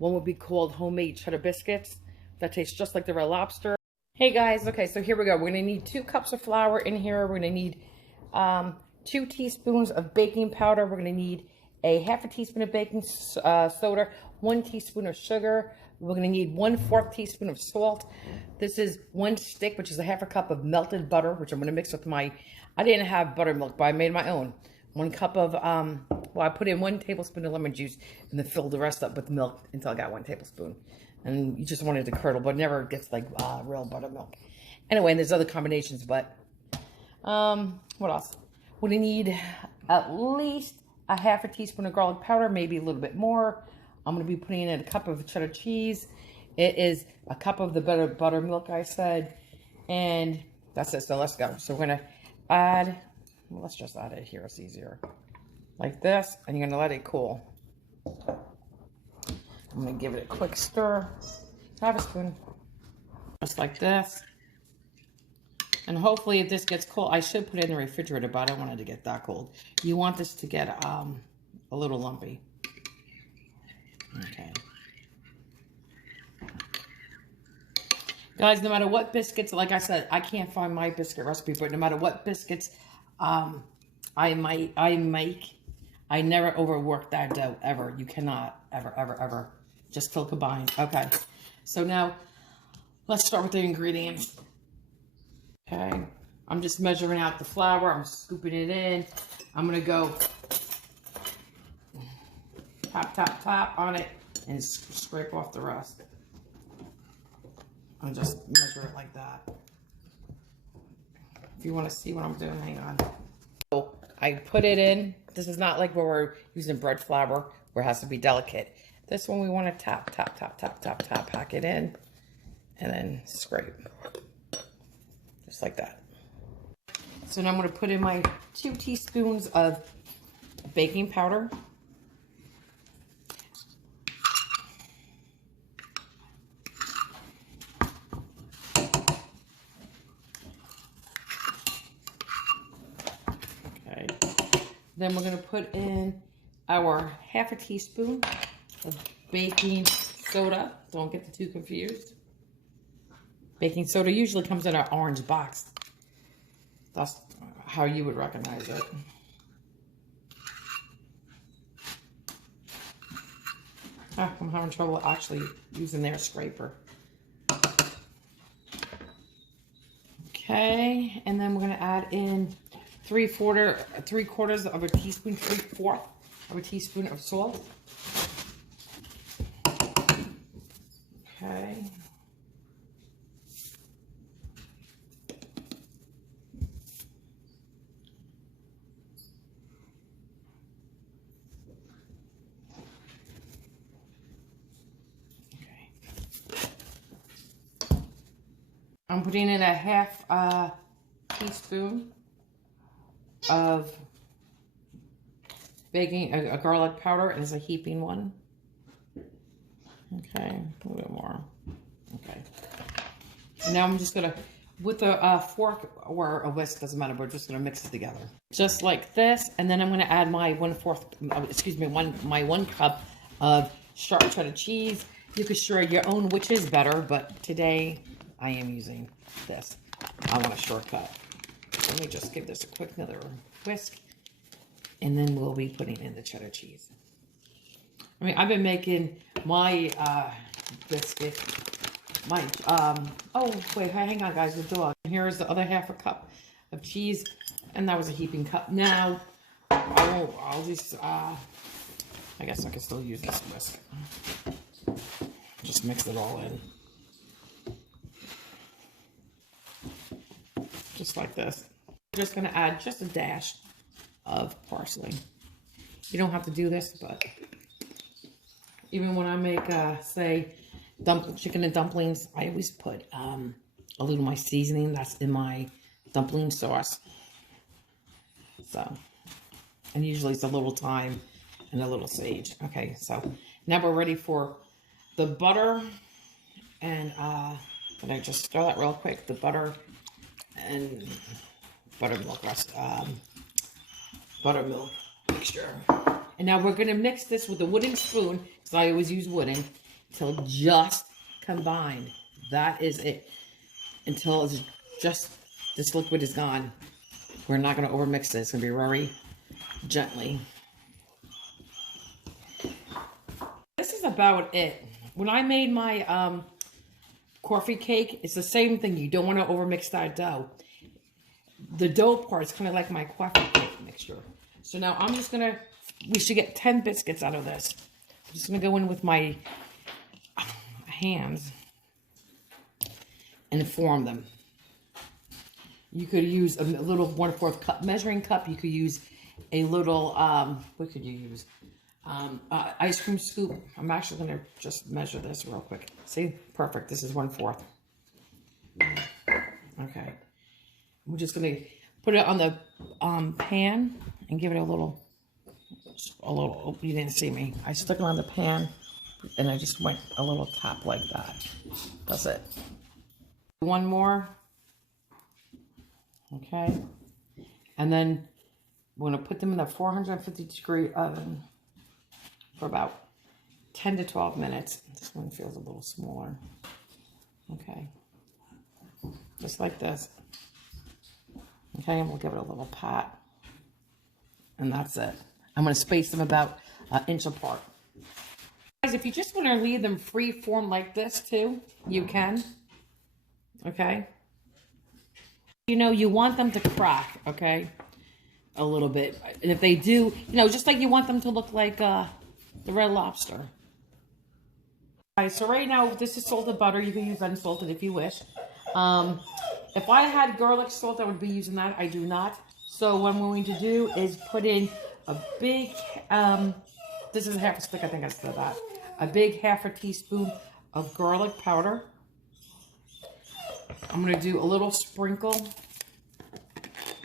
One would be called homemade cheddar biscuits. That tastes just like the Red Lobster. Hey guys, okay, so here we go. We're gonna need 2 cups of flour in here. We're gonna need 2 teaspoons of baking powder. We're gonna need a half a teaspoon of baking soda, 1 teaspoon of sugar. We're gonna need 1/4 teaspoon of salt. This is 1 stick, which is a half a cup of melted butter, which I'm gonna mix with my, I didn't have buttermilk, but I made my own. 1 cup of, well, I put in 1 tablespoon of lemon juice and then filled the rest up with milk until I got 1 tablespoon. And you just wanted to curdle, but it never gets like real buttermilk. Anyway, and there's other combinations, but what else? We're gonna need at least a half a teaspoon of garlic powder, maybe a little bit more. I'm gonna be putting in a cup of cheddar cheese. It is a cup of the buttermilk, I said, and that's it. So let's go. So we're gonna add. Well, let's just add it here. It's easier, like this, and you're gonna let it cool. I'm gonna give it a quick stir. Have a spoon, just like this. And hopefully if this gets cold, I should put it in the refrigerator, but I don't want it to get that cold. You want this to get a little lumpy. Okay. Guys, no matter what biscuits, like I said, I can't find my biscuit recipe, but no matter what biscuits I make, I never overwork that dough, ever. You cannot, ever. Just till combined. Okay. So now, let's start with the ingredients. Okay. I'm just measuring out the flour. I'm scooping it in. I'm going to go tap on it and scrape off the rest. I'll just measure it like that. If you want to see what I'm doing, hang on. So I put it in. This is not like where we're using bread flour where it has to be delicate. This one we want to tap, pack it in, and then scrape. Just like that. So now I'm going to put in my 2 teaspoons of baking powder. Okay. Then we're going to put in our half a teaspoon of baking soda. Don't get the 2 confused. Baking soda usually comes in an orange box. That's how you would recognize it. I'm having trouble actually using their scraper. Okay, and then we're gonna add in 3/4 of a teaspoon, 3/4 of a teaspoon of salt. Okay. I'm putting in a half teaspoon of baking, a garlic powder as a heaping one. Okay, a little bit more. Okay. And now I'm just gonna, with a fork or a whisk, doesn't matter, we're just gonna mix it together. Just like this, and then I'm gonna add my 1 cup of sharp cheddar cheese. You could shred your own, which is better, but today I am using this. I want a shortcut. Let me just give this a quick another whisk, and then we'll be putting in the cheddar cheese. I mean, I've been making my biscuit, oh wait, hang on guys, the dog. Here is the other half a cup of cheese, and that was a heaping cup. Now, I'll just, I guess I can still use this whisk. Just mix it all in. Just like this. I'm just gonna add just a dash of parsley. You don't have to do this, but even when I make, say, chicken and dumplings, I always put a little of my seasoning that's in my dumpling sauce. So, and usually it's a little thyme and a little sage. Okay, so now we're ready for the butter, and can I just stir that real quick? The butter and buttermilk mixture. And now we're going to mix this with a wooden spoon, because I always use wooden, till just combined. That is it. Until it's just, this liquid is gone. We're not going to overmix it. It's going to be very gently. This is about it. When I made my coffee cake, it's the same thing. You don't want to overmix that dough. The dough part is kind of like my coffee cake mixture. So now I'm just going to, we should get 10 biscuits out of this. I'm just going to go in with my hands and form them. You could use a little 1/4 cup measuring cup. You could use a little, what could you use? Ice cream scoop. I'm actually going to just measure this real quick. See? Perfect. This is 1/4. Okay. We're just going to put it on the pan and give it a little, oh, you didn't see me. I stuck it on the pan and I just went a little tap like that. That's it. One more. Okay. And then we're going to put them in the 450-degree oven for about 10 to 12 minutes. This one feels a little smaller. Okay. Just like this. Okay, and we'll give it a little pat. And that's it. I'm going to space them about an inch apart. Guys, if you just want to leave them free form like this too, you can. Okay. You know, you want them to crack, okay? A little bit. And if they do, you know, just like you want them to look like the Red Lobster. Alright, so right now, this is salted butter. You can use unsalted if you wish. If I had garlic salt, I would be using that. I do not. So what I'm going to do is put in a big, this is half a stick, I think I said that. A big 1/2 teaspoon of garlic powder. I'm going to do a little sprinkle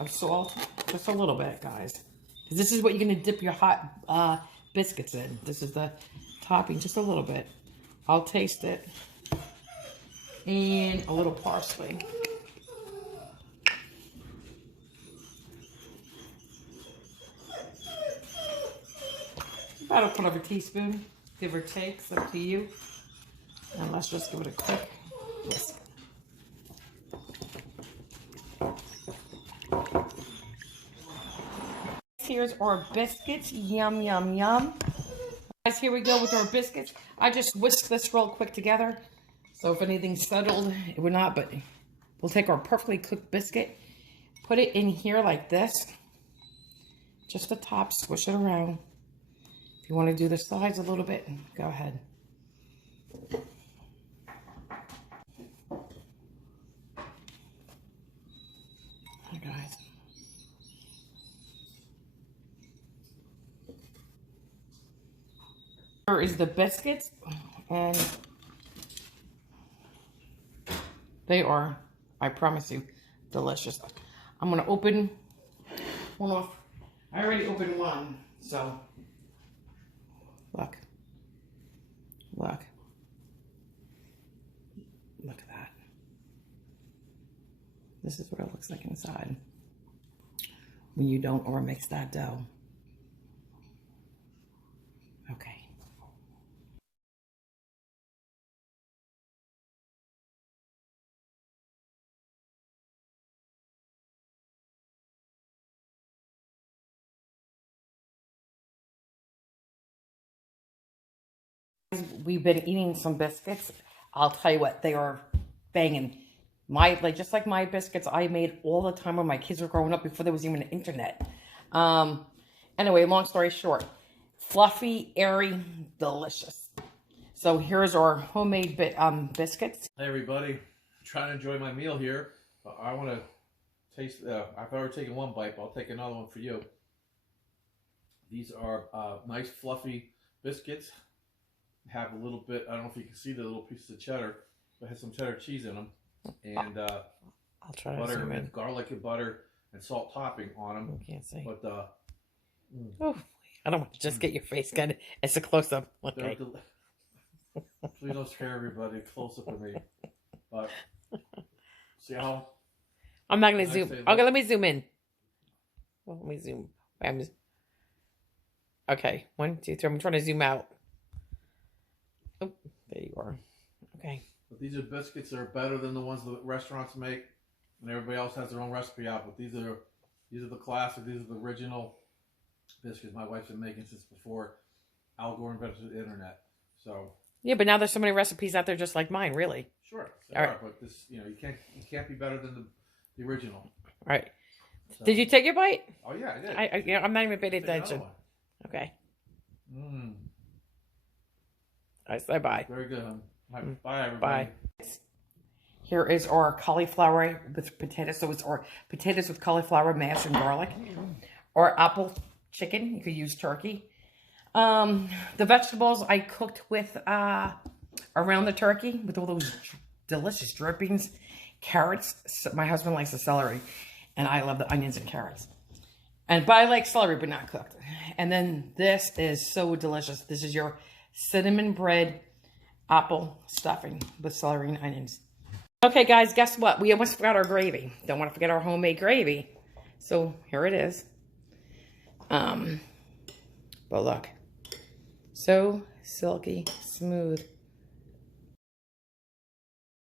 of salt. Just a little bit, guys. This is what you're going to dip your hot biscuits in. This is the topping, just a little bit. I'll taste it. And a little parsley. About a 1/4 teaspoon, give or take, it's up to you. And let's just give it a quick whisk. Here's our biscuits. Yum, yum, yum. Guys, here we go with our biscuits. I just whisked this real quick together. So if anything's settled, it would not, but we'll take our perfectly cooked biscuit, put it in here like this. Just the top, swish it around. If you want to do the sides a little bit, go ahead. Hi, guys. Here is the biscuits, and they are, I promise you, delicious. I'm going to open one off. I already opened one, so look. Look. Look at that. This is what it looks like inside when you don't overmix that dough. Okay. We've been eating some biscuits. I'll tell you what, they are banging. Just like my biscuits, I made all the time when my kids were growing up before there was even an internet. Anyway, long story short, fluffy, airy, delicious. So here's our homemade biscuits. Hey everybody, trying to enjoy my meal here. I want to taste. I've already taken one bite, but I'll take another one for you. These are nice fluffy biscuits. Have a little bit, I don't know if you can see the little pieces of cheddar, but has some cheddar cheese in them, and I'll try to butter zoom in. and garlic and butter and salt topping on them. You can't see. But Oh, I don't want to just get your face kind of. It's a close up. Okay. Please don't scare everybody. Close up of me. But see how I'm not gonna zoom. Okay, let me zoom in. Well, let me zoom. Okay, 1, 2, 3. I'm trying to zoom out. Oh, But these are biscuits that are better than the ones that restaurants make, and everybody else has their own recipe out. But these are the classic. These are the original biscuits my wife's been making since before Al Gore invented the internet. So yeah, but now there's so many recipes out there just like mine, really. sure, All right. but this, you can't be better than the original. All right. So, Did you take your bite? Oh yeah, I did. I'm not even paying Take another attention. one. Okay. Mm, I say bye. very good. Bye, everybody. Bye. Here is our cauliflower with potatoes. So it's our potatoes with cauliflower, mash, and garlic. Or apple chicken. You could use turkey. The vegetables I cooked with around the turkey with all those delicious drippings. Carrots. My husband likes the celery. And I love the onions and carrots. But I like celery, but not cooked. And then this is so delicious. This is your cinnamon bread apple stuffing with celery and onions. Okay, guys, guess what? We almost forgot our gravy. Don't want to forget our homemade gravy. So here it is. But look, so silky smooth.